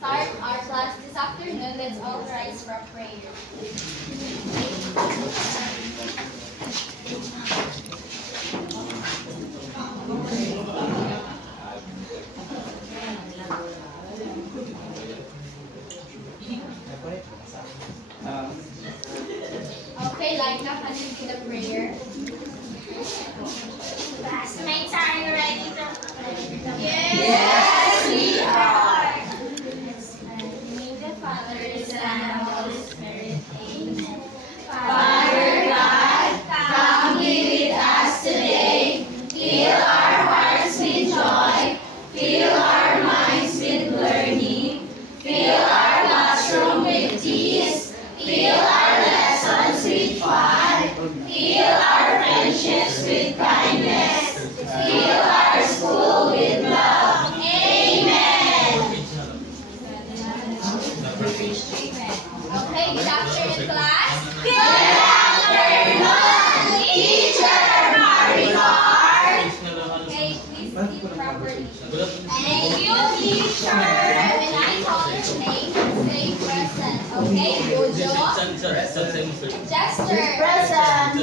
start our class this afternoon, let's all rise for prayer. Okay, line up and into the prayer. Classmates, are you ready to? Yes, we are. In the name of the Father, the Son, and the Holy Spirit. Amen. Father God, come be with us today. Fill our hearts with joy. Fill our minds with learning. Fill our classroom with peace. Fill our lessons with fun. Fill our friendships with kindness. Fill our school with love. Amen. Okay, good afternoon, class. Good afternoon, teacher Maricor. Okay, please sit properly. Thank you, teacher. When I call your name, say present. Okay, Jojo. Jester. Present.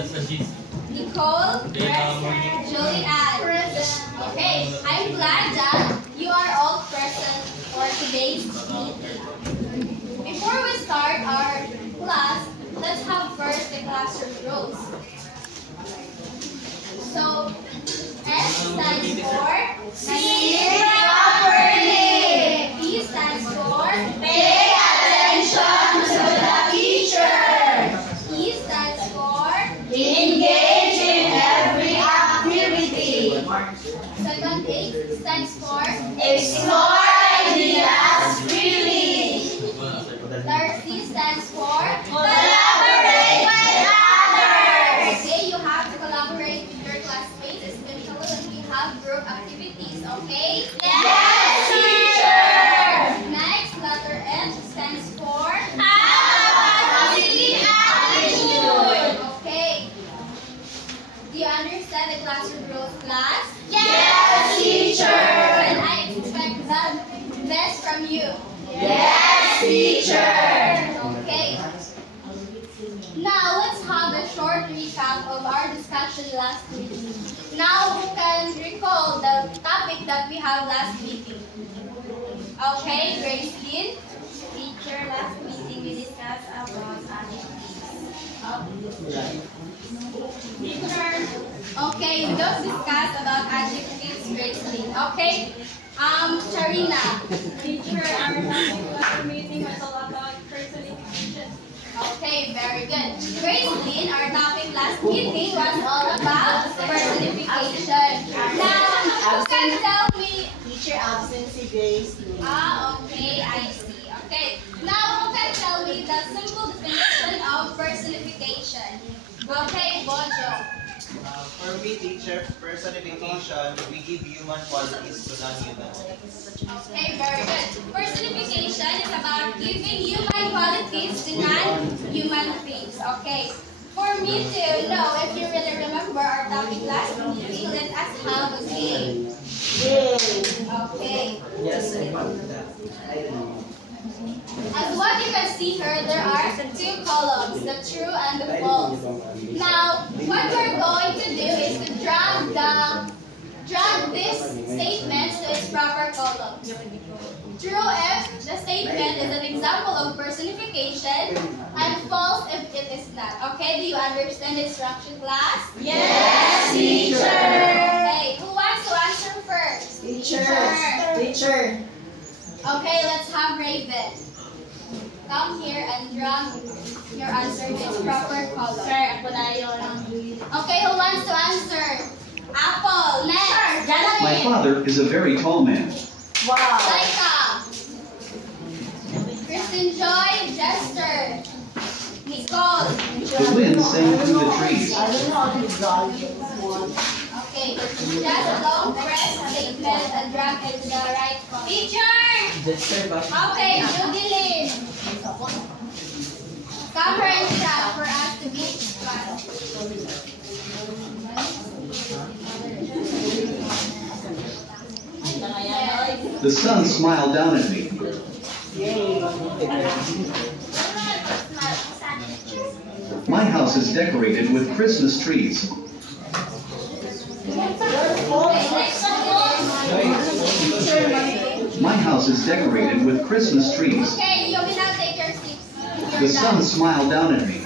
Nicole. Present. Julianne. Present. Okay, I'm glad that you are all present for today's meeting. Before we start our class, let's have first the classroom rules. So, S stands for sit properly. P stands for pay attention to the teacher. E stands for engage in every activity. Second H stands for explore ideas freely. Third C stands for collaborate with others. Okay, you have to collaborate with your classmates, especially when we have group activities, okay? Yes, teacher! Next, letter F stands for positive attitude. Okay. Do you understand the classroom rules, class? Yes, teacher! And I expect the best from you. Yes, teacher! Okay. Now, let's have a short recap of our discussion last week. Now, who can recall the topic that we have last meeting? Okay, Grace Lynn. Teacher, last meeting we discussed about adjectives. Teacher. Okay, we don't discuss about adjectives, Grace Lynn. Okay, Charina. Teacher, our last meeting was all about personification. Okay, very good. Grace Lynn, our topic last meeting was all about personification. Now, who can tell me? Teacher absence, Grace. Okay, I see. Okay, now who can tell me the simple definition of personification? Okay, Bojo. For me, teacher, personification, we give human qualities to non-humans. Okay, very good. Personification is about giving human qualities to non-human things. Okay. For me to know if you really remember our topic last meeting, let us have a game. Okay. Yes, I remember that. I remember. As what you can see here, there are two columns, the true and the false. Now, what we're going to do is to drag this statement to its proper column. True if the statement is an example of personification, and false if it is not. Okay, do you understand the instruction, class? Yes, teacher. Okay, who wants to answer first? Teacher. Okay, let's have Raven. Come here and drag your answer to its proper column. Sir, ako na yun. Okay, who wants to answer? Apple, next. My father is a very tall man. Wow. Laika. Kristen Joy, Jester. Nicole. The wind sang through the trees. I don't know how to draw this one. Okay, just long press statement and drag it to the right column. Teacher! Okay, Judy Lynn. Come here and stand for us to be class. The sun smiled down at me. My house is decorated with Christmas trees. My house is decorated with Christmas trees. Okay, you will now take your seats. The sun smiled down at me.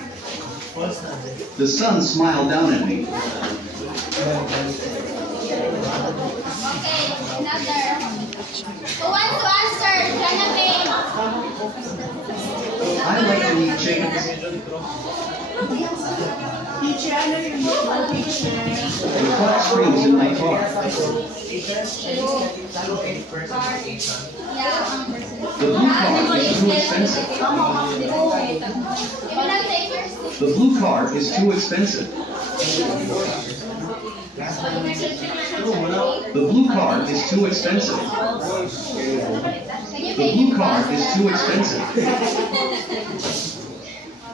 The sun smiled down at me. Okay, another. Who wants to answer? Genevieve. I like to eat chickens. Teacher, ano yung teacher? And pluck strings in my car. Yeah. The blue car is too expensive. You will now take your seats. The blue car is too expensive. The blue car is too expensive. Can you The make blue it car is faster? too expensive.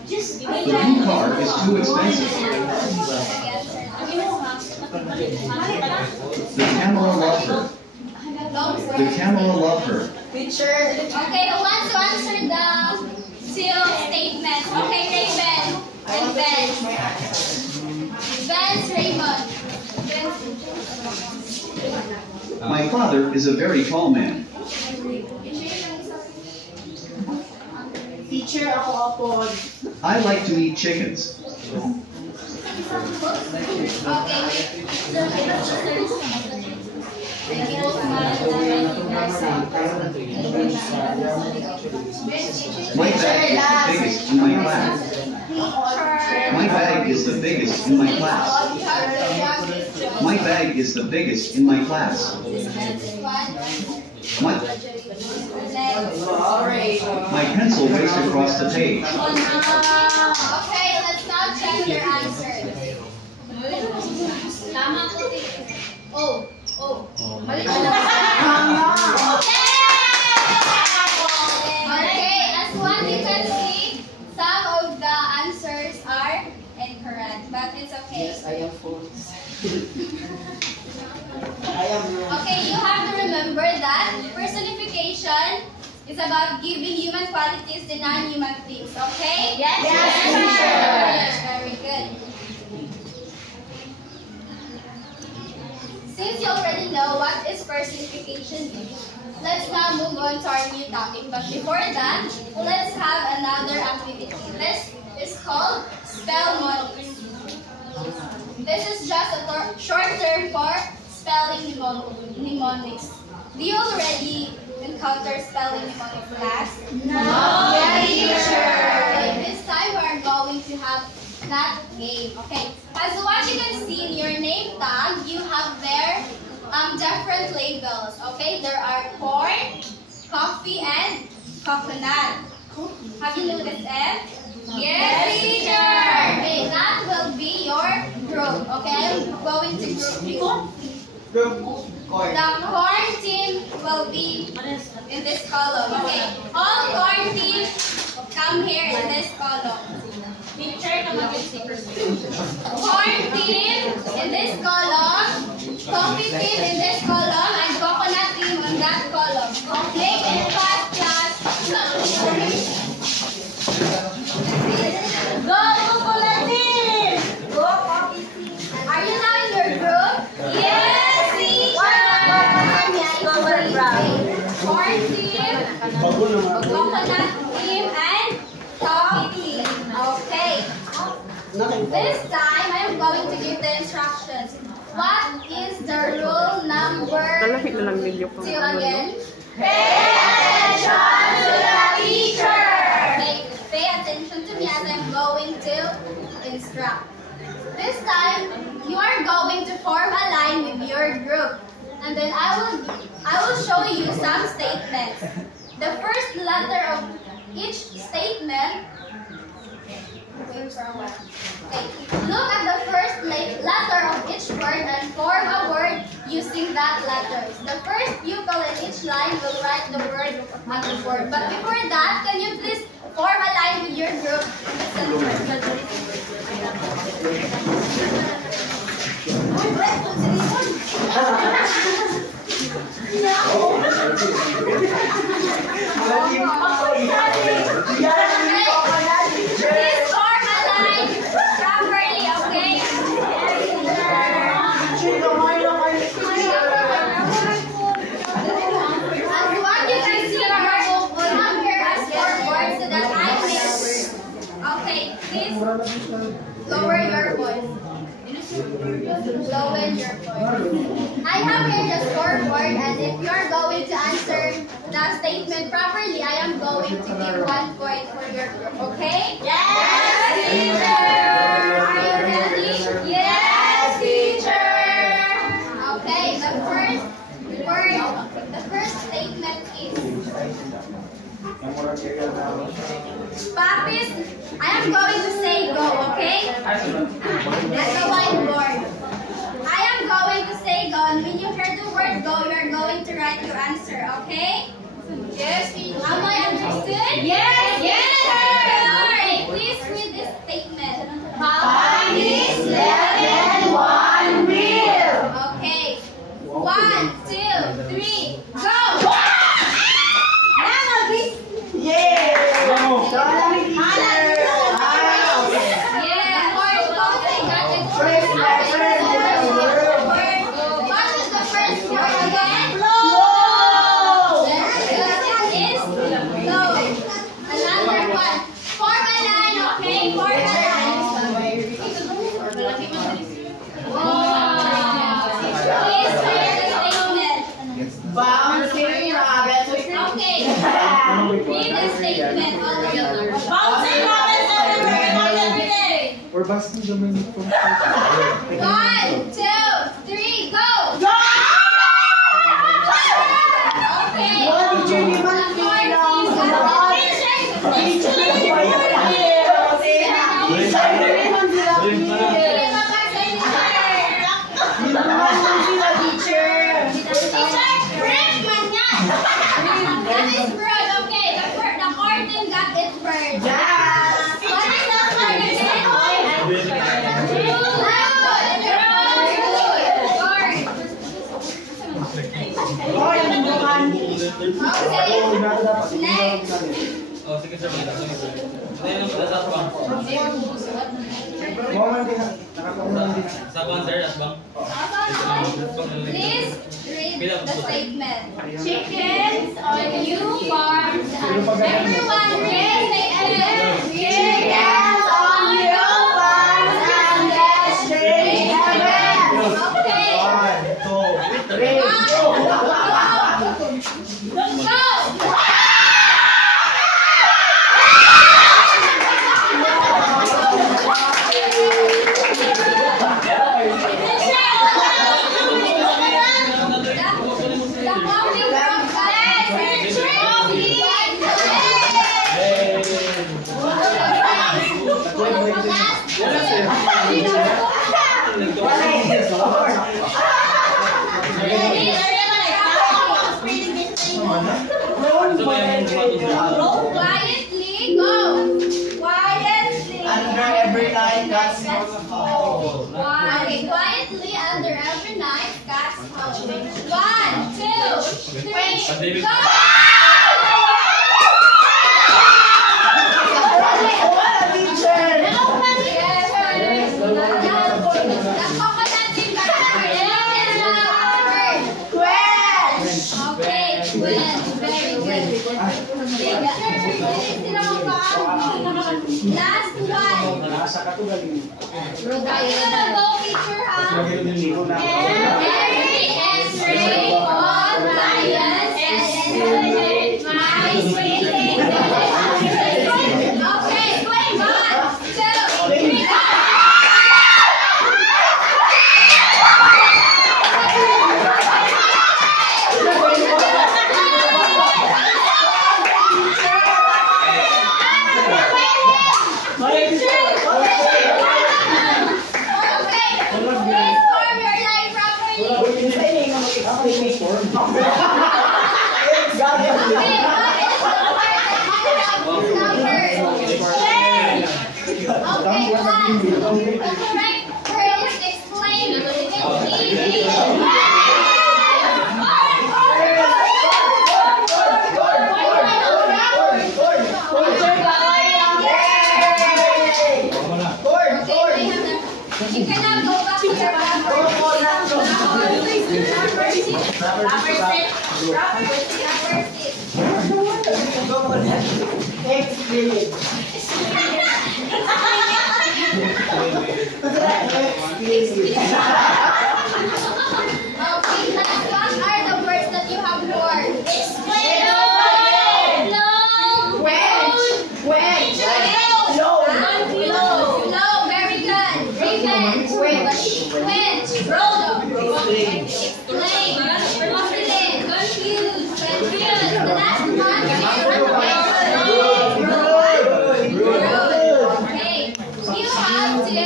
The blue car is too expensive. The camera loved her. The camera loved her. Teacher. Okay, who wants to answer the two statements? Okay, Raven and Ben. Ben's Raymond. My father is a very tall man. Teacher, ako. I like to eat chickens. Okay, My bag is the biggest in my class. My bag is the biggest in my class. My bag is the biggest in my class. My pencil raced across the page. Okay, let's now check your answers. Oh. Mali ka na. Okay, as one you can see, some of the answers are incorrect, but it's okay. I am false. I am wrong. Okay, you have to remember that personification is about giving human qualities to non-human things, okay? Yes, Yes, very good. Since you already know what is personification, let's now move on to our new topic. But before that, let's have another activity. This is called Spell Mnemonics. This is just a short term for spelling mnemonics. Do you already encounter spelling mnemonics class? No. Yes, teacher. Okay, this time we are going to have that game. Okay. As what you can see in your name tag, you have there different labels. Okay, there are corn, coffee, and coconut. Have you noticed it? Yes, teacher. Okay, that will be your group. Okay, I'm going to group you. The corn team will be in this column. Okay, all corn teams come here in this column. Corn team in this column, coffee team in this column, and coconut team in that column. Make it fast, class. Go coconut team! Go coffee team. Are you now in your group? Yes, teacher! Corn team, coconut team, and coffee team. Okay. This time, I am going to give the instructions. What is the rule number 2 again? Pay attention to the teacher! Pay attention to me as I'm going to instruct. This time, you are going to form a line with your group. And then I will show you some statements. The first letter of each statement. Wait for a while. Okay. Look at the first letter of each word and form a word using that letter. The first pupil in each line will write the word on the board. But before that, can you please form a line with your group? Listen. lower your voice. Lower your voice. I have here the scoreboard, and if you are going to answer the statement properly, I am going to give 1 point for your group. Okay? Yes, teacher. Are you ready? Yes, teacher. Okay. The first word, the first statement is. Papis, I am going to say go, okay? That's the whiteboard. I am going to say go, and when you hear the word go, you are going to write your answer, okay? Yes, teacher. Am I understood? Yes, yes. Alright, please read this statement. Papis left one wheel. Okay. 1, 2, 3, go! We're busting the minute from 1, 2, 3, go! Next. Oh, sige sir. Ayan ang sa bang. Sa bang sir, at bang. Please read the statement. Chickens on new farms. Everyone read the statement. Chickens on new farms and let's drink again. Okay. 1, 2, 3, go! Quietly, go! Quietly! Under every night, God's home. Okay, quietly under every night, God's home. 1, 2, 3, go! Last one. Are you gonna go teacher house? Every X-ray on science and my waiting. Okay, 1, 2, 3, go! The correct word is explained. You cannot go back to your number. Okay, class, what are the words that you have formed? Explain. No, very good. Revenge. Quench. Explain. Confident. Confused. Confused. The last one is okay. You have to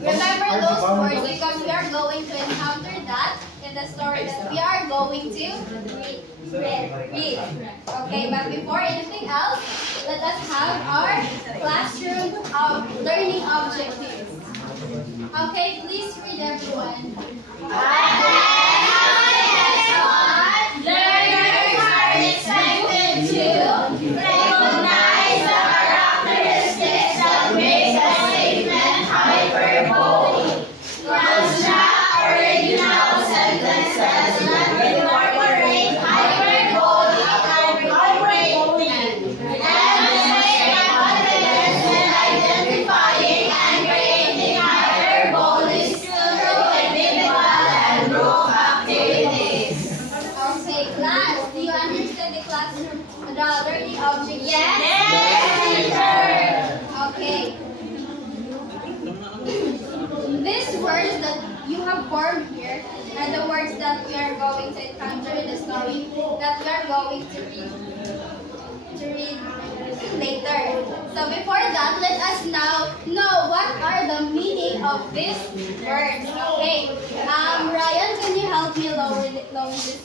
remember those words because we are going to encounter that in the story that we are going to read. Okay, but before anything else, let us have our classroom learning objectives. Okay, please read everyone. Learners are expected to recognize the characteristics that make a statement hyperbole, construct original sentences that incorporate hyperbole and display confidence in identifying and creating hyperboles through individual and group activities. Okay, class, do you understand the classroom, the learning object? Yes, teacher. Okay. These words that you have formed here are the words that we are going to encounter in the story that we are going to read later. So before that, let us now know what are the meaning of these words. Okay. Ryan, can you help me lower this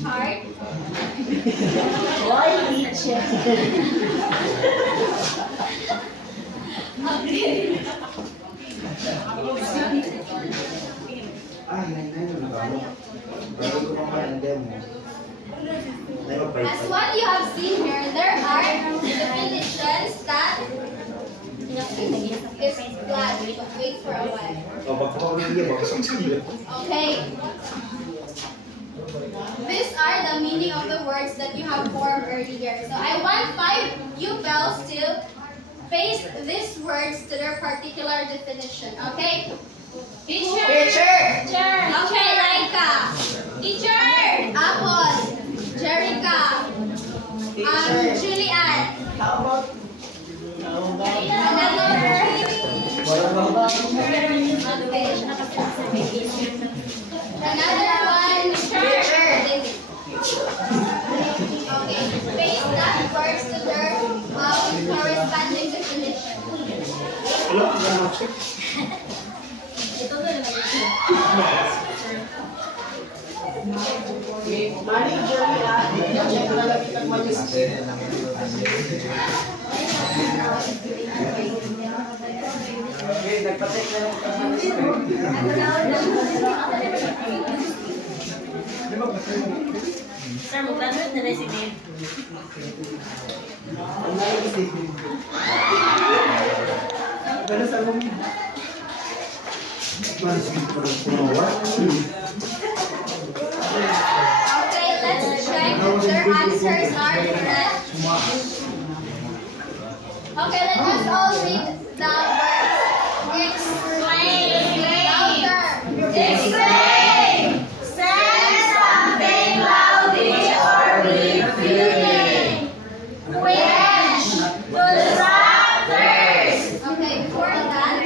chart? Okay. As what you have seen here, there are definitions that is glad. Wait for a while. Okay. These are the meaning of the words that you have formed earlier. So I want 5 pupils to paste these words to their particular definition. Okay? Teacher. Okay, Laika. Teacher. Apple. Jerica. Julian. Another. Okay. Another one. Okay. Paste that words to their corresponding definition. Sir, maglalaro na rin si Dave. Okay, let's check if their answers are correct. Okay, let us all read the words. Explain. Louder. Explain. Say something loudly or with feeling. Quench. To stop thirst. Okay, before that,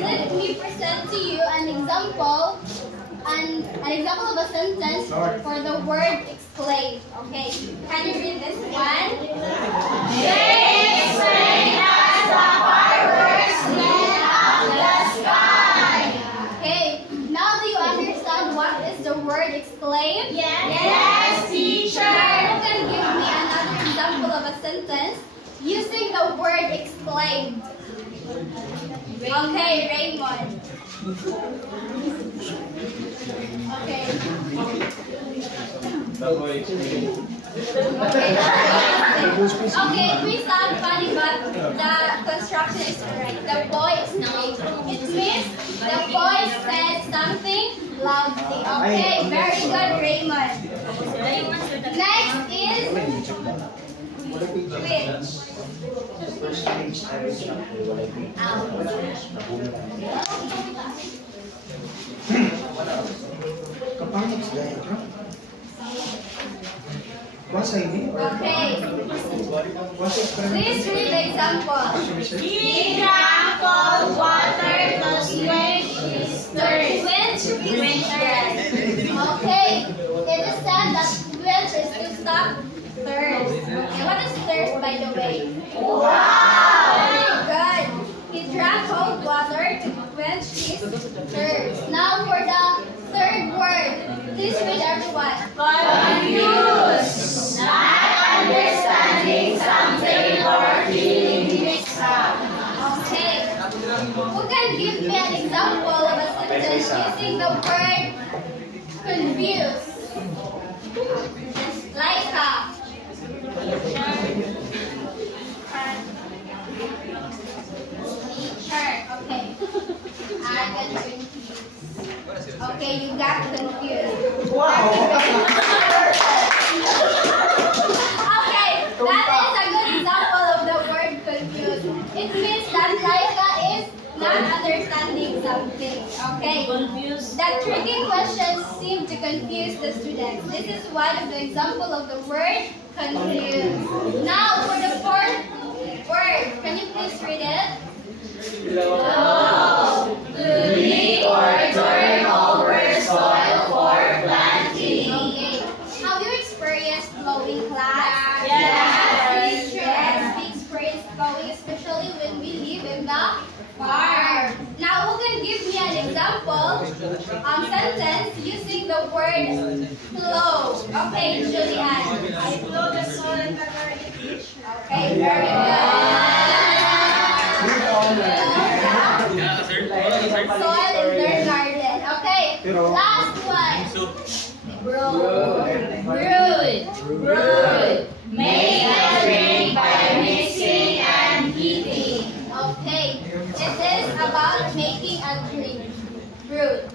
let me present to you an example of a sentence for the word explain. Okay, can you read this one? They explain as the fireworks lit up the sky. Okay, now do you understand what is the word explain? Yes, teacher. You can give me another example of a sentence using the word explain. Okay, Raymond. Okay. Okay, please stop funny, but the construction is correct. The boy explained. It means the boy said something loudly. Okay, very good, Raymond. Next is which? Kapangit sila ito. What's ID? Okay. What's experiment? Please read the example. He drank cold water plus quench his thirst. Okay. It is said that quench is to stop thirst. Okay. What is thirst, by the way? Wow! Very good. He drank cold water to quench his thirst. Now for the third word. Please read everyone. Confused. Not understanding something or feeling mixed up. Okay. Who can give me an example of a sentence using the word confused? Laika. Teacher. Okay. I got confused. Okay, you got confused. Okay, that is a good example of the word confused. It means that Laika is not understanding something. Okay. The tricky questions seem to confuse the students. This is one of the example of the word confused. Now for the fourth word, can you please read it? Leak or turn over soil for planting. Okay. Have you experienced blowing class? Yes. Yes, we experience blowing, especially when we live in the farm. Now, who can give me an example sentence using the word flow? Okay, Julian. I blow the soil and cover it. Okay, very good. Soil in their garden. Okay, last one. Brood. Make a drink by mixing and heating. Okay, it is about making a drink. Brew.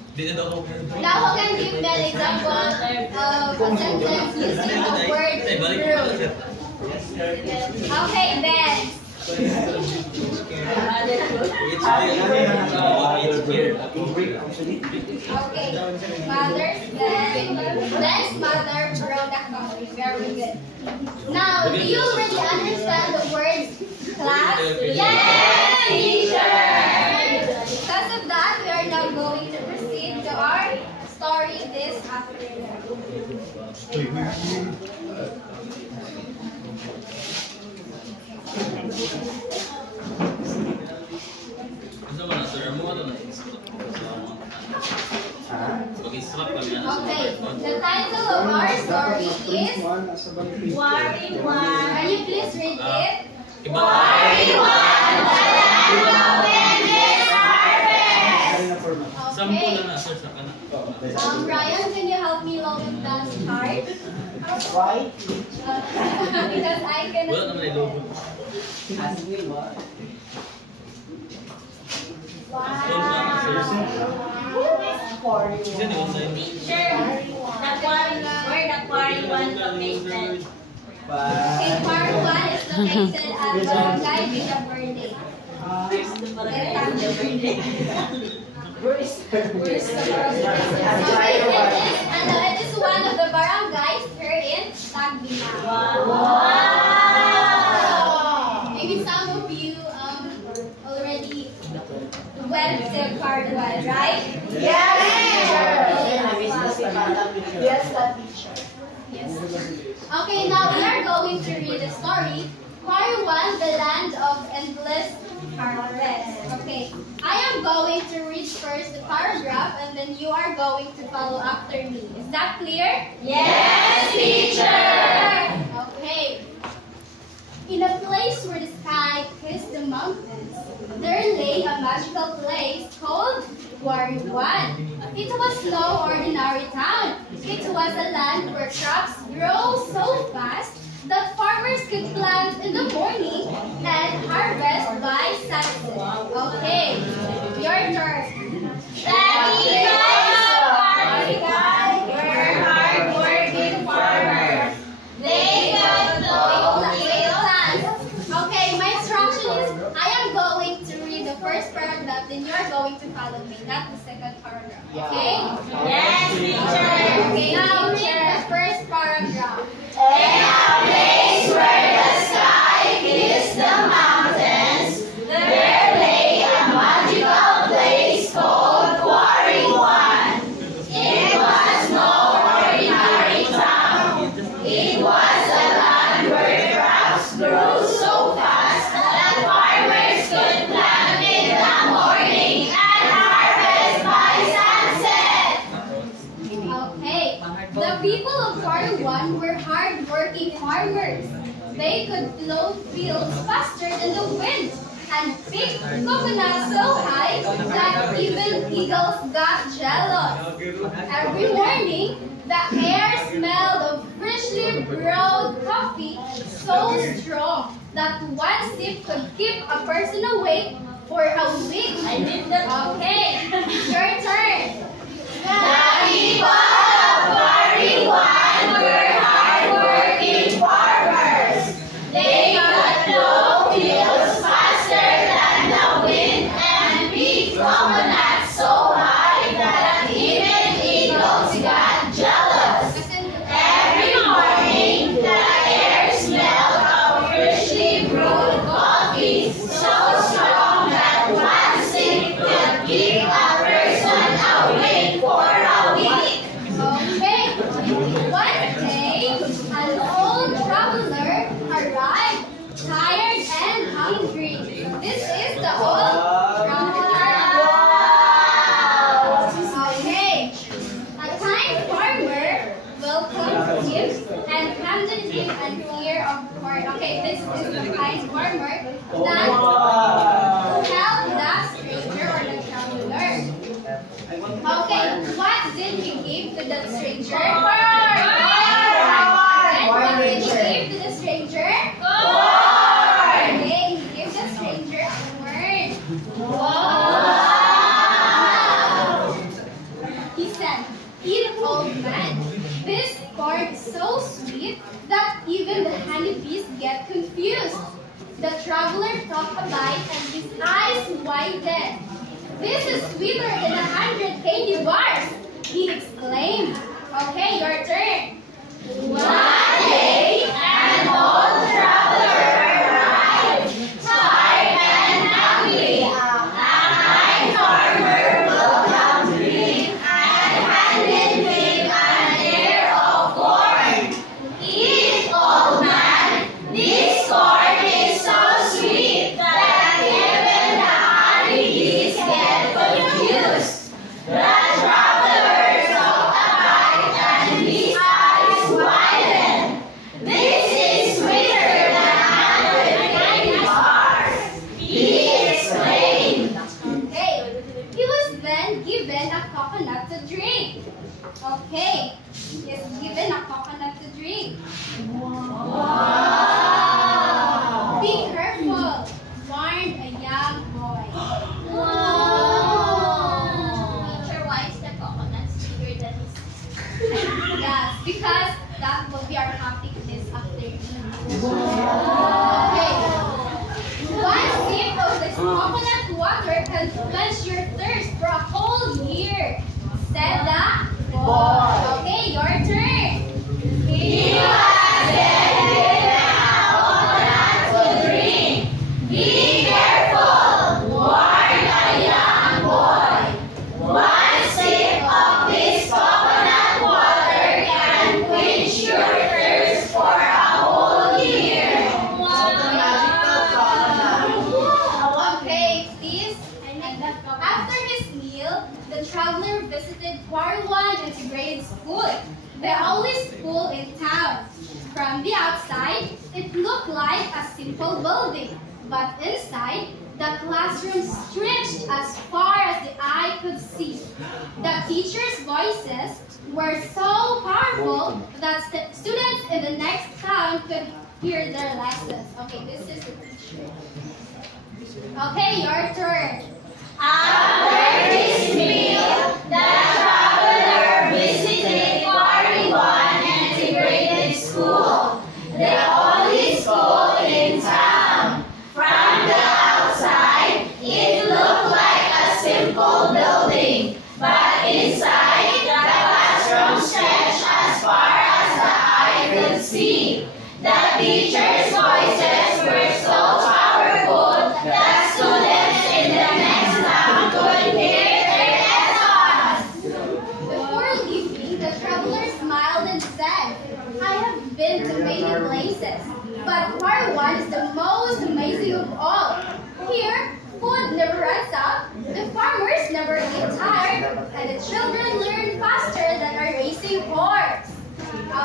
Now, who can give me an example of a sentence using the word brew? Okay, Ben. Okay, mother's Ben. Ben's mother brewed a coffee. Very good. Now, do you really understand the word class? Yes, teacher. Because of that, we are now going to proceed to our story this afternoon. Okay, the title of our story is Worry one. Can you please read it? Worry one. The land of endless harvest. Okay. Ryan, can you help me load the chart? Why? Because I cannot. Teacher, where the quarry one located? Okay, part 1 is located at Barangay Villa Verde. Where's the birthday? It is one of the barangays here in Tagbilaw. Wow. Maybe some of you already went to part 1, right? Yes, teacher. Yes, teacher. Yes. Okay, now we are going to read the story. Part 1, the land of endless harvest. Okay, I am going to read first the paragraph and then you are going to follow after me. Is that clear? Yes, teacher. Okay. In a place where the sky kissed the mountains, there lay a magical place called Wariwan. It was no ordinary town. It was a land where crops grow so fast that farmers could plant in the morning and harvest by sunset. Okay, your turn. Daddy, we're hard-working farmers. They got Okay, my instruction is I am going to read the first paragraph, then you are going to follow me, not the second paragraph. Okay, now read the first paragraph. In a place where the sky kissed the mountains, there lay a magical place called Quarry One. It was no ordinary town. It was a land where crops grew so fast that farmers could plant in the morning and harvest by sunset. Okay, the people of Quarry One were hard-working farmers. They could plow fields faster than the wind and pick coconuts so high that even eagles got jealous. Every morning, the air smelled of freshly brewed coffee so strong that one sip could keep a person awake for a week. Okay, your turn. The people of Quarry One were hard-working farmers. They could plow fields faster than the wind and pick coconuts so high that even eagles got jealous. Every morning, the air smelled of freshly brewed coffee so strong that one sip could keep a person awake for a week. Okay, one day, an old traveler arrived, tired and hungry. This is the old traveler. Okay, a kind farmer welcomed him and handed him an ear of corn. Okay, this is the kind farmer that helped the stranger or the traveler. Okay, what did he give to the stranger? And what did he give to the stranger? Okay, he gave the stranger a corn. He said, "Eat, old man. This corn is so sweet that even the honeybees get confused." The traveler took a bite and his eyes widened. "This is sweeter than 100 candy bars," he exclaimed. Okay, your turn. One day, an old traveler arrived, tired and hungry. A kind farmer welcomed him and handed him an ear of corn. "Eat, old man. This corn is so sweet that even the honeybees get confused." The traveler took a bite and his eyes widened. "This is sweeter than 100 candy bars," he exclaimed. Okay, he was then given a coconut to drink. Okay, he is given a coconut to drink. Be careful, warned a young boy. Teacher, why is the coconut sweeter than his? Yes, because that will be our topic this afternoon. Okay. One sip of this coconut water can quench your thirst for a whole year, said the boy. Okay, your turn. He was then given a coconut to drink. "Be careful," warned a young boy. "One sip of this coconut water can quench your thirst for a whole year." Okay, please. After his meal, the traveler visited Quarry One Integrated School, the only school in town. From the outside, it looked like a simple building, but inside, the classroom stretched as far as the eye could see. The teachers' voices were so powerful that students in the next town could hear their lessons. Okay, this is the teacher. Okay, your turn. After his meal, the traveler visited Quarry One Integrated School, the only school in town. From the outside, it looked like a simple building, but inside, the classroom stretched of all. Here, food never runs out, the farmers never get tired, and the children learn faster than a racing horse.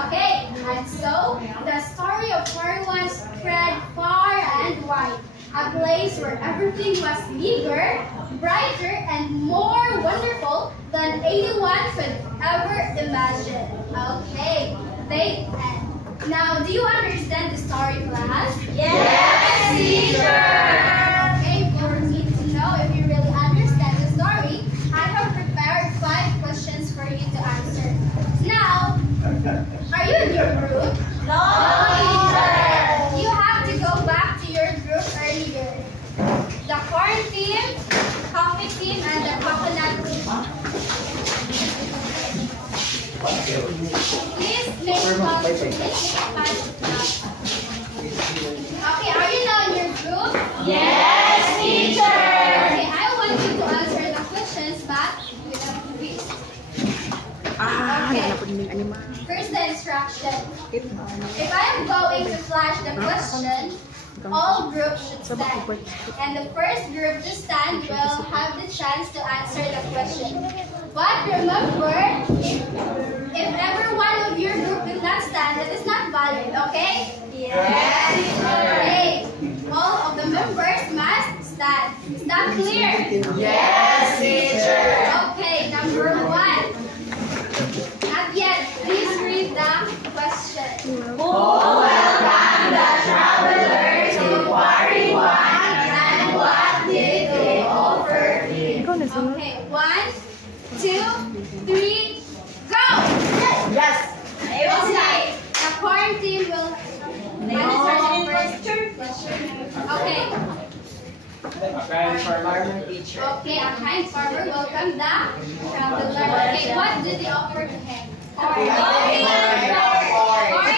Okay, and so the story of Parwan spread far and wide, a place where everything was bigger, brighter, and more wonderful than anyone could ever imagine. Okay, they end. Now, do you understand the story, class? Yes, teacher. Okay, for me to know if you really understand the story, I have prepared 5 questions for you to answer. Now, are you in your group? No, teacher. You have to go back to your group earlier. The corn team, coffee team, and the coconut team. Please make Okay, are you now in your group? Yes, teacher. Okay, I want you to answer the questions back with a quiz. Okay. First, the instruction. If I am going to flash the question, all groups should stand. And the first group to stand will have the chance to answer the question. But remember, if ever one of your group will not stand, that is not valid, okay? Yes, Okay. All of the members must stand. Is that clear? Yes, teacher. Okay, number 1. Not yet. Please read the question. Who welcomed the travelers to Quarry One, and what did they offer him? Okay, 1, 2, 3, go! Yes. Okay, the corn team will answer first. Okay. Okay, a kind farmer welcomed the traveler. Okay, what did they offer to him? Corn.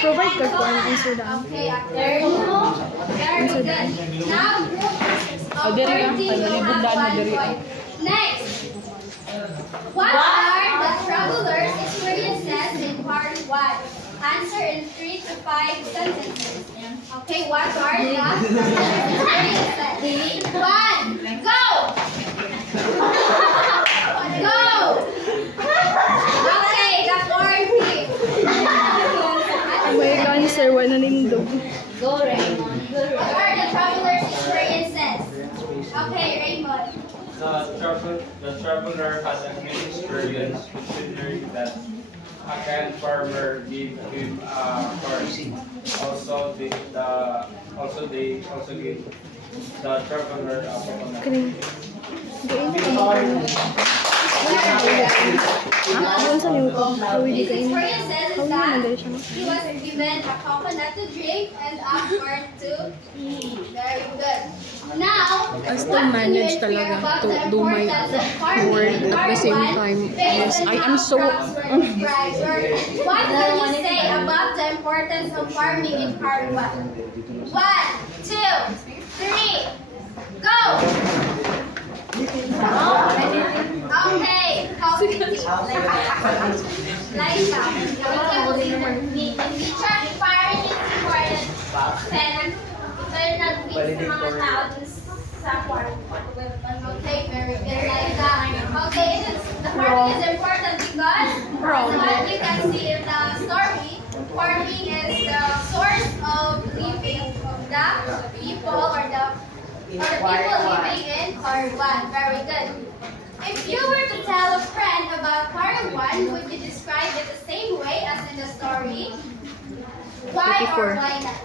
Provide the corn answer down. Okay, very good. Now, group of diri 14 na. will Palibog have daan mo 1 diri. point. Next, what are the travelers' experiences in part 1? Answer in 3 to 5 sentences. Okay, what are the experiences? 1, go! Go! Okay, the corn team. May answer, wala nindog. What are the travelers' experiences? Okay, Raymond. The traveler has a great experience considering that a kind farmer gave him a horse. Also gave the traveler a coconut. Kaning. Gain ka doon sa new Kawin His ka ini. experiences is Kawin that naman dali siya, no? he was given a coconut to drink and a corn to eat. Very good. Now, I still what can you manage infer talaga about to the do my importance of farming work in at the Part same 1 time. based Yes, on I how am so... crops were described? Or what can you say about the importance of farming in Part 1? 1, 2, 3, go! Okay, coffee tea. Laika. Teacher, farming is important. Kaya nag-feed sa mga tao dun sa farm. Okay, very good. Laika. Okay, the farming is important because what you can see in the story, farming is the source of living of the people or the people living in Parwan. Very good. If you were to tell a friend about Parwan, would you describe it the same way as in the story? Why or 34. why not?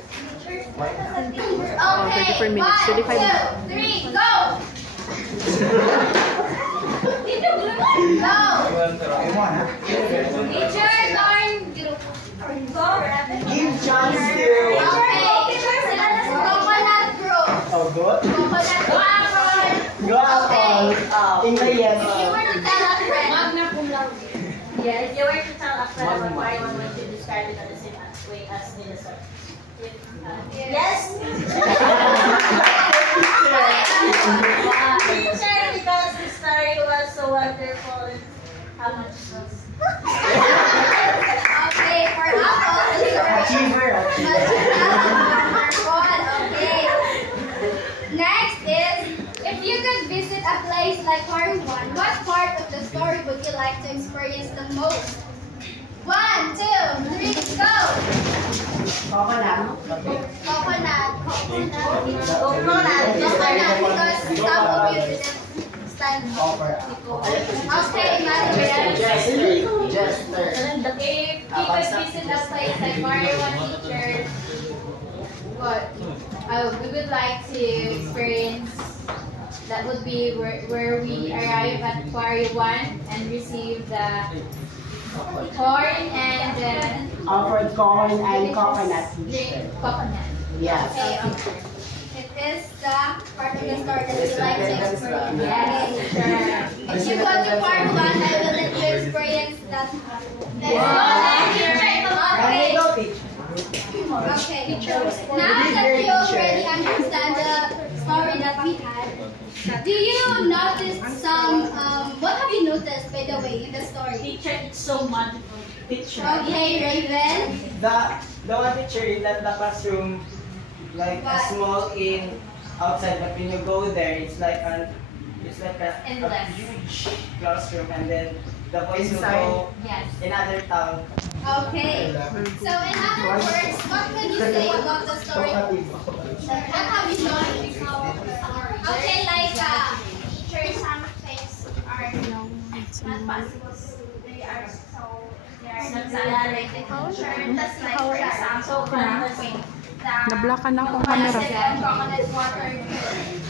Oh, Okay, 34 minutes, 1, 35 2, 3, go! Go! Teacher, Darn, go! Give chance to. Okay, coconut group. Oh, good. Coconut apple. Go apple. Ingredients. If you were to tell a friend, Yes, if you were to tell a friend about Quarry One, would you describe it in the same way as in the story? Yes. Teacher, because the story was so wonderful. How much was? okay, for apple, it's Achiever. okay. like part 1, what part of the story would you like to experience the most? 1, 2, 3, go! Coconut. Coconut. Because some of you didn't stand up. Okay, Maria. Jester. If we could visit a place like Mario 1 teacher, what we would like to experience, that would be where we arrive at Quarry 1 and receive the corn and Offered corn and coconut. drink coconut. Yes. Okay. It is the part of the story that you like to experience. Yes, sure. If you go to part 1, I will let you experience that. Okay. Now that you already understand the story that we had, do you notice some, what have you noticed, by the way, in the story? Teacher, it's so magical. Teacher. Okay, Raven. The one teacher in that the classroom, like What? a small in outside, but when you go there, it's like a Endless. huge classroom, and then the voice will Inside. go Yes. in other town. Okay. So in other words, what can you say about the story? What have you noticed? Okay, like teacher, some things are not possible. They are not celebrated culture. That's like, for example, Nablakan ako ang camera. camera. Coconut water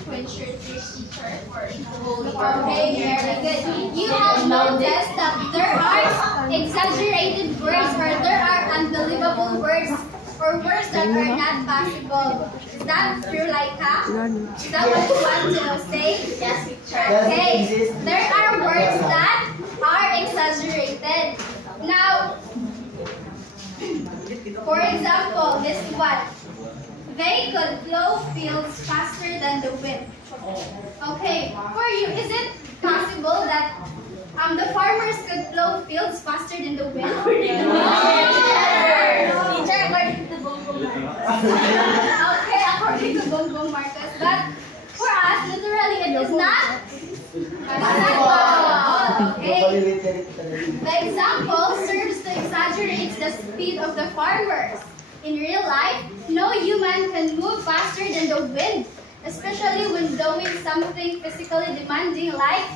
quench your thirst, teacher. Okay, very good. You have noticed that there are exaggerated words, or there are unbelievable words, or words that are not possible. Is that true, Laika? Is that what you want to say? Yes, teacher. Okay. There are words that are exaggerated. Now, for example, this one. They could plow fields faster than the wind. Okay, for you, is it possible that the farmers could plow fields faster than the wind? Teacher, according to Bongbong Marcos. Okay, according to Bongbong Marcos. But for us, literally, it is not possible. Okay. The example serves to exaggerate the speed of the farmers. In real life, no human can move faster than the wind, especially when doing something physically demanding like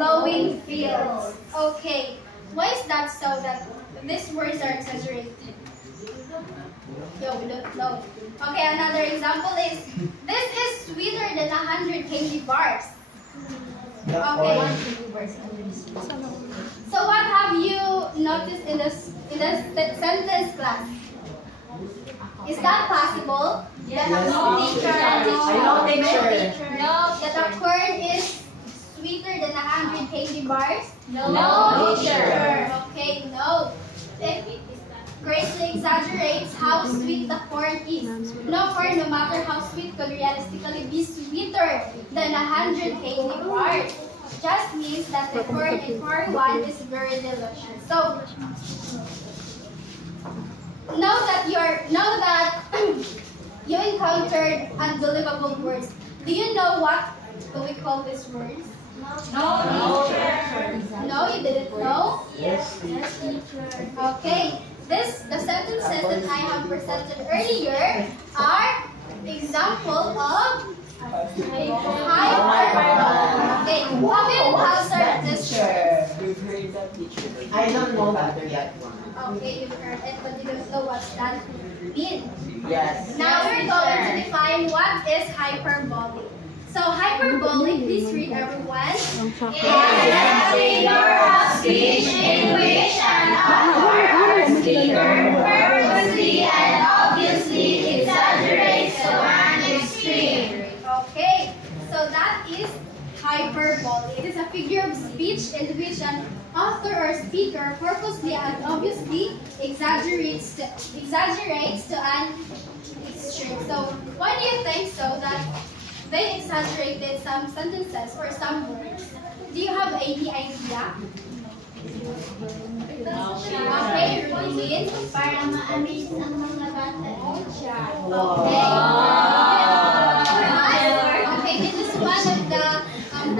plowing fields. Okay, why is that so that these words are exaggerated? Yo, we don't know. Okay, another example is, this is sweeter than 100 candy bars. Okay. So what have you noticed in this sentence, class? Is that possible? Yes. No, Teacher. I know, teacher. No, that the corn is sweeter than 100 candy bars? No, teacher. Okay, no. It greatly exaggerates how sweet the corn is. No corn, no matter how sweet, could realistically be sweeter than 100 candy bars. Just means that the corn in part 1 is very delicious. So, now that you encountered unbelievable words, do you know what do we call these words? No. No, you didn't know? Yes. Okay. The sentences that I have presented earlier are example of hyperbole. Okay, have you encountered this word? We've heard that, teacher. I don't know that yet. Okay, you've heard it, but you don't know what that means. Yes. Now we're going to define what is hyperbole. So hyperbole, please read everyone. Is a figure of speech in which an author or speaker purposely and obviously exaggerates to an extreme. Okay, so that is hyperbole. It is a figure of speech in which an author or speaker purposely and obviously exaggerates to an extreme. So why do you think so that they exaggerated some sentences or some words? Do you have any idea? Okay, Ruben, para ma-amaze ang mga bata. Okay, this is one of the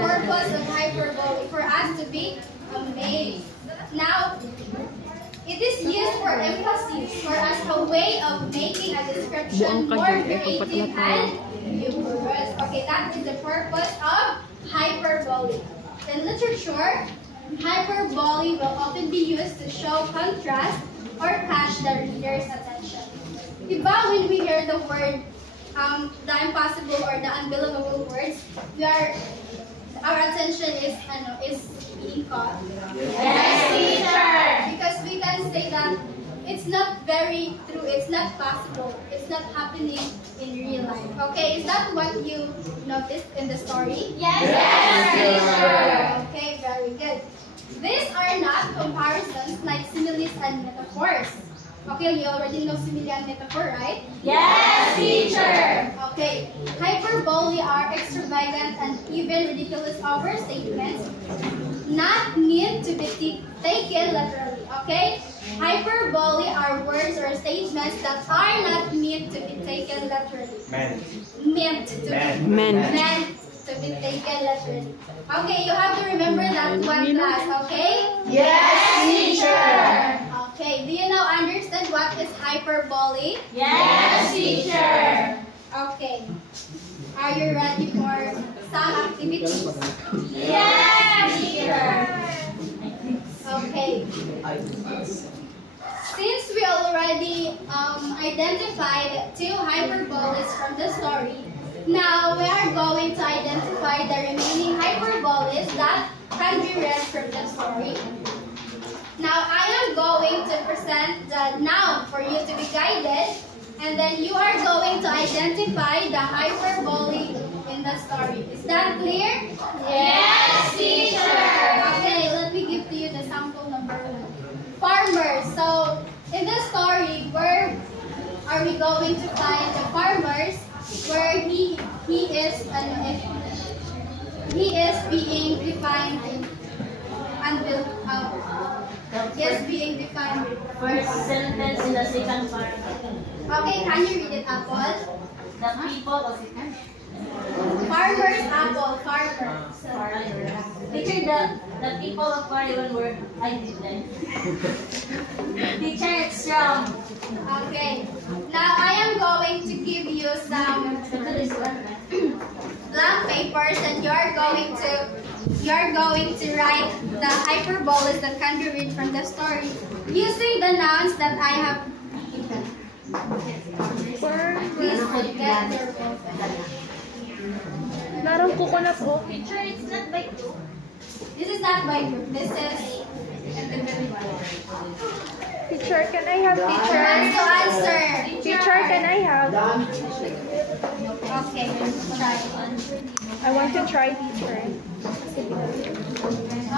purpose of hyperbole. description more creative and humorous. Okay, that is the purpose of hyperbole. In literature, hyperbole will often be used to show contrast or catch the reader's attention. Diba, when we hear the word, the impossible or the unbelievable words, our attention is being caught. Yes, teacher. Because we can say that it's not very true, it's not possible, it's not happening in real life. Okay, is that what you noticed in the story? Yes, teacher. Okay, very good. These are not comparisons like similes and metaphors. Okay, you already know simile and metaphor, right? Yes, teacher. Okay, hyperbole are extravagant and even ridiculous overstatements not meant to be taken literally, okay? Hyperbole are words or statements that are not meant to be taken literally. Meant to be taken literally. Okay, you have to remember that one class, okay? Yes, teacher. Okay, do you now understand what is hyperbole? Yes, teacher. Okay. Are you ready for some activities? Yes, teacher. Okay. Since we already identified two hyperboles from the story, now we are going to identify the remaining hyperboles that can be read from the story. Now I am going to present the noun for you to be guided, and then you are going to identify the hyperbole in the story. Is that clear? Yes, teacher. Okay, let me give to you the sample number 1. Farmers. So in the story, where are we going to find the farmers? Where he is being defined being defined. First sentence in the second part. Okay, can you read it, Apple? The people of Farmers, Apple, farmers. Teacher, the people of Pariwan were I did them. Teacher, it's strong. Okay. Now I am going to give you some blank papers, and you're going to write the hyperboles that can be read from the story using the nouns that I have given. Please get your book. Narang coconut po. Teacher, it's not by two. This is not by group. This is individual. Teacher, can I have Who teacher? wants to answer? Teacher, can I have? Done. Okay, try. I want to try teacher.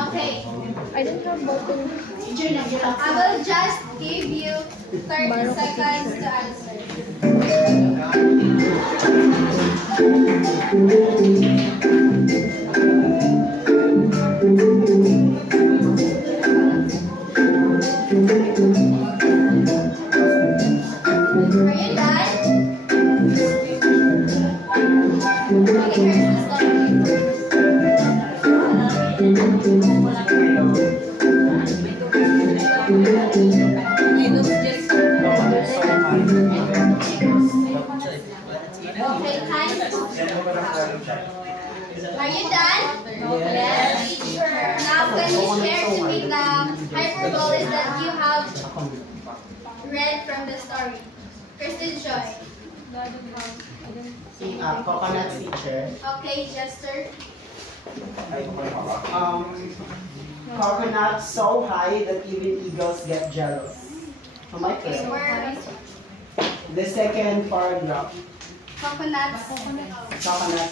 Okay. I don't have button. I will just give you 30 seconds to answer. Are you done? Okay, here's the Okay, time. Are you done? Yes, teacher. Now, can you share to me the hyperboles that you have read from the story? Kristen Joy. Coconut teacher. Okay, Jester. Coconut so high that even eagles get jealous. Am I Okay, correct? where The second paragraph. coconuts. Coconut.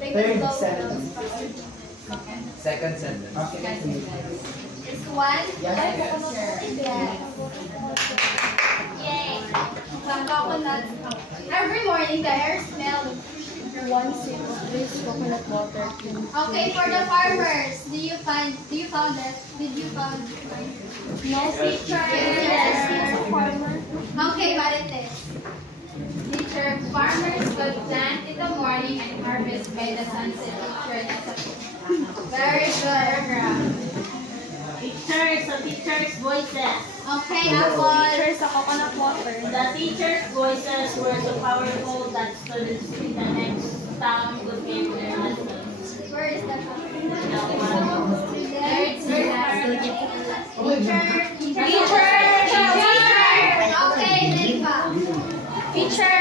Like Third low- sentence. Second sentence. Okay. Is one? Yes. Yes. Yay. The coconut. Every morning the air smells. One sip of this coconut water. Okay, for the farmers, did you find it? No, teacher. Yes. Farmer. Okay, what it is? Teacher, farmers would plant in the morning and harvest by the sunset. Very good. Teachers, so teachers' voices. Okay, Apple. Teacher sa coconut water. The teacher's voices were so powerful that students in the next town could hear their lessons. Where is the Okay, Nilpa. Teacher.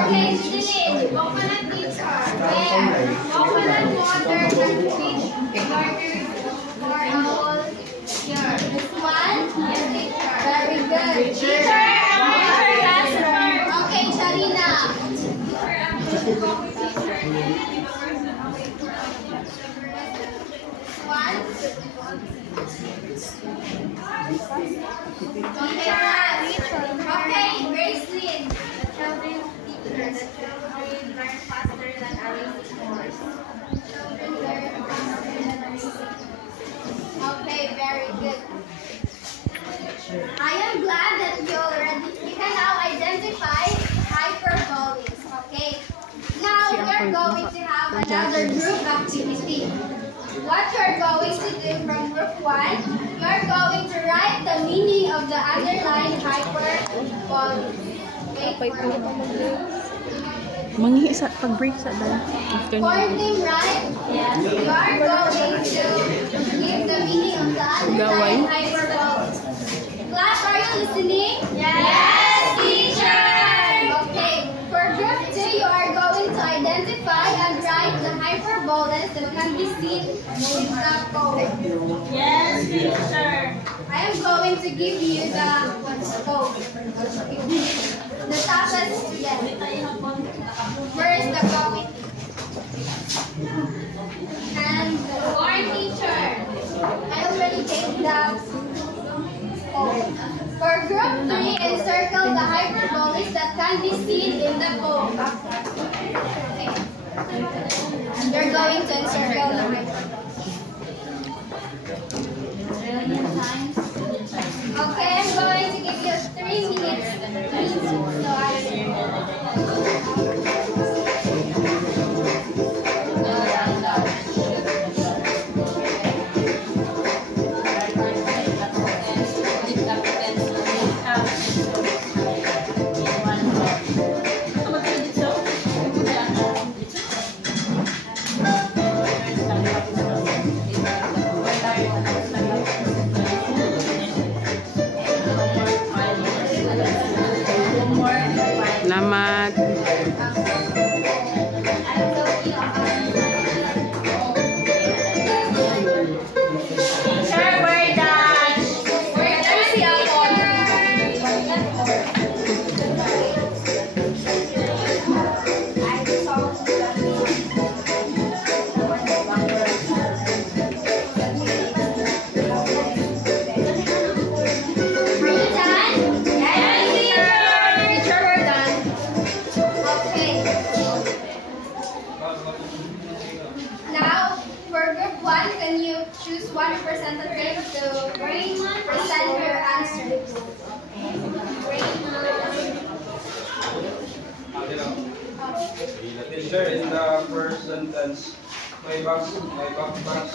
Okay, Julie. Coconut teacher. Where? Coconut water can teach for owl. Here. This one? Very good. Teacher. Okay, Charina. One. Okay, okay, Gracelyn. Children's teacher. The children learn faster than a racing horse. Children learn faster than a racing horse. Okay, very good. I am glad that you can now identify hyperboles. Okay. Now we are going to have another group activity. What you are going to do from group 1, you are going to write the meaning of the underlined hyperbole. Okay. Manghi sa pag-break sa dan. For team right, you are going to give the meaning of the underlined hyperbole. Class, are you listening? Yes, teacher! Okay, for group 2, you are going to identify and write the hyperboles that can be seen in the code. Yes, teacher. I am going to give you the code. The toughest student. Where is the code? And for teacher, I already gave the code. For group 3, encircle the hyperboles that can be seen in the code. Okay. You're going to encircle the hyperboles. Okay, I'm going to give you 3 minutes. So Salamat. Teacher, we're done. we're done, can you choose one representative to present your answers? Teacher, in the first sentence, my backpack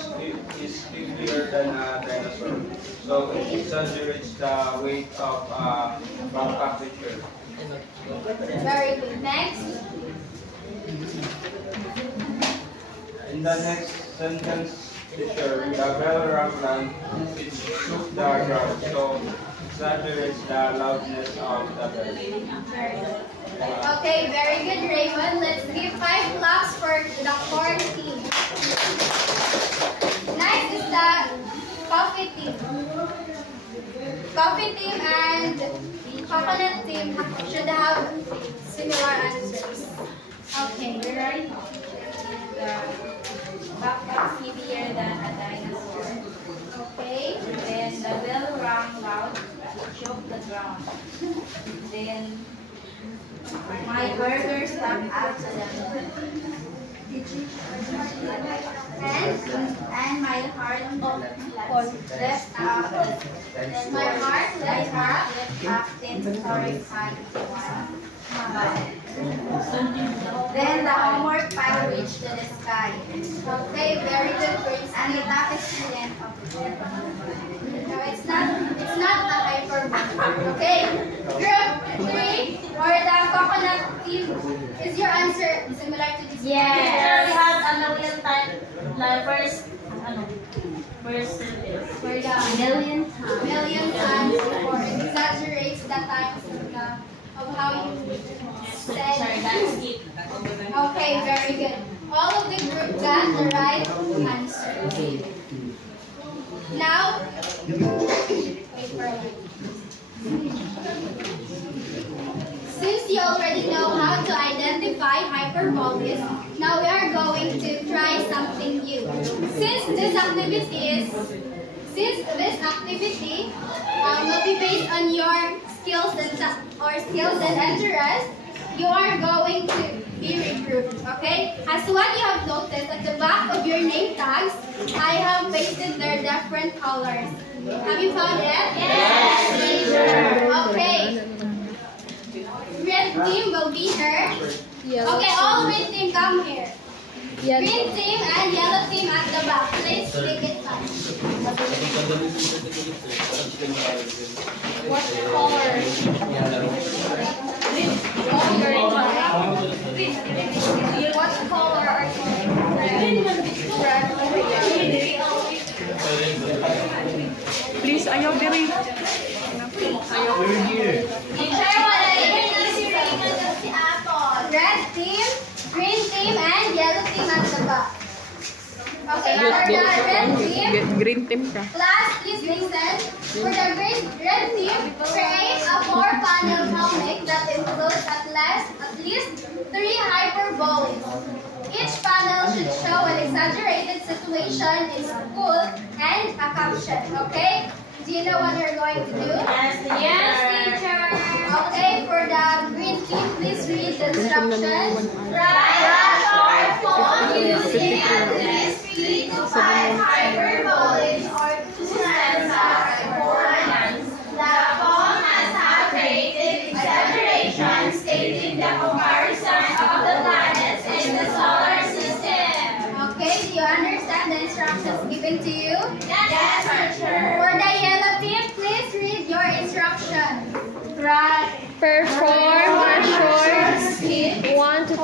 is bigger than a dinosaur. So it exaggerates the weight of a backpack teacher. Very good. Next. In the next sentence, teacher, the bell rang, it shook the ground. So exaggerates the loudness of the bell. Okay, very good, Raymond. Let's give 5 claps for the corn team. Next is the coffee team. Coffee team and coconut team should have similar answers. Okay, you're ready? The backpack's heavier than a dinosaur. Okay. Then the bell rang loud, it shook the ground. Then my burger stuck accidentally. And my heart left up. Then my heart left up. In sorry sign. Then the homework pile reached to the sky. Okay, very good, Grace. And the toughest student of the day. No, it's not the Okay. Group 3 or the coconut team. Is your answer similar to this? Yes. We have a million times. Like first sentence. For the million times before it exaggerates the times of how you said. Sorry, that's it. Okay, very good. All of the group got the right answer. Now, wait for a minute. Since you already know how to identify hyperbolas, now we are going to try something new. Since this activity will be based on your skills and interests, you are going to be regrouped, okay? As what you have noticed, at the back of your name tags, I have pasted their different colors. Have you found it? Yes, teacher. Okay. Red team will be here. Okay, all red team come here. Green team and yellow team at the back. Please take it back. What color? What color are you? Please, ayaw diri. Teacher, what are you red team, green team, and yellow team at the back. Okay, for the red team, Green team ka. class, please listen. For the red team, create a 4-panel comic that includes at least 3 hyperbolas. Each panel should show an exaggerated situation in school and a caption, okay? Do you know what you're going to do? Yes, teacher. Okay, for the green team, please read the instructions. Write short form using at least 3 to 5 hyperbolas or 2 stanzas or 4 lines. The poem has had creative exaggeration stating the comparison of the planets in the solar system. Okay, do you understand the instructions given to you? Yes, teacher. For the yellow team, please read your instructions. Perform a short 1 to 2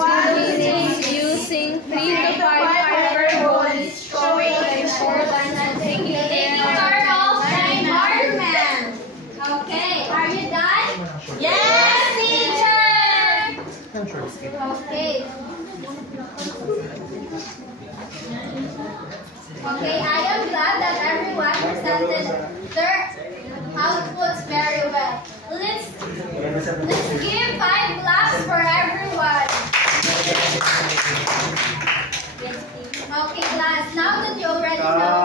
minutes using 3 to 5 hyperbolas showing the importance of taking Taking care care of the environment. Okay, are you done? Yes, teacher. Okay. Okay, I am glad that everyone presented their outputs very well. Let's give 5 claps for everyone. Okay, class, now that you already know